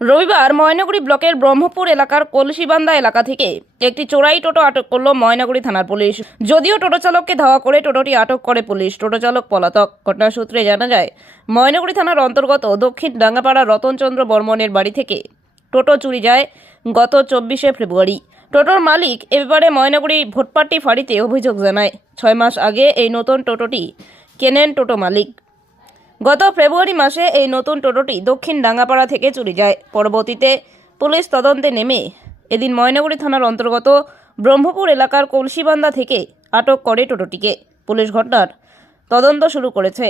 রবিবার ময়নাগুড়ি ব্লকের ব্রহ্মপুর এলাকার কলসিবান্ধা এলাকা থেকে একটি চোরাই টোটো আটক করল ময়নাগুড়ি থানার পুলিশ। যদিও টোটো চালককে ধাওয়া করে টোটোটি আটক করে পুলিশ, টোটো চালক পলাতক। ঘটনার সূত্রে জানা যায়, ময়নাগুড়ি থানার অন্তর্গত দক্ষিণ ডাঙ্গাপাড়া রতনচন্দ্র বর্মনের বাড়ি থেকে টোটো চুরি যায় গত 24শে ফেব্রুয়ারি। টোটোর মালিক এ ব্যাপারে ময়নাগুড়ি ভোটপাট্টি ফাঁড়িতে অভিযোগ জানায়। 6 মাস আগে এই নতুন টোটোটি কেনেন টোটো মালিক। গত ফেব্রুয়ারি মাসে এই নতুন টোটোটি দক্ষিণ ডাঙ্গাপাড়া থেকে চুরি যায়। পরবর্তীতে পুলিশ তদন্তে নেমে এদিন ময়নাগুড়ি থানার অন্তর্গত ব্রহ্মপুর এলাকার কলসিবান্ধা থেকে আটক করে টোটোটিকে। পুলিশ ঘটনার তদন্ত শুরু করেছে।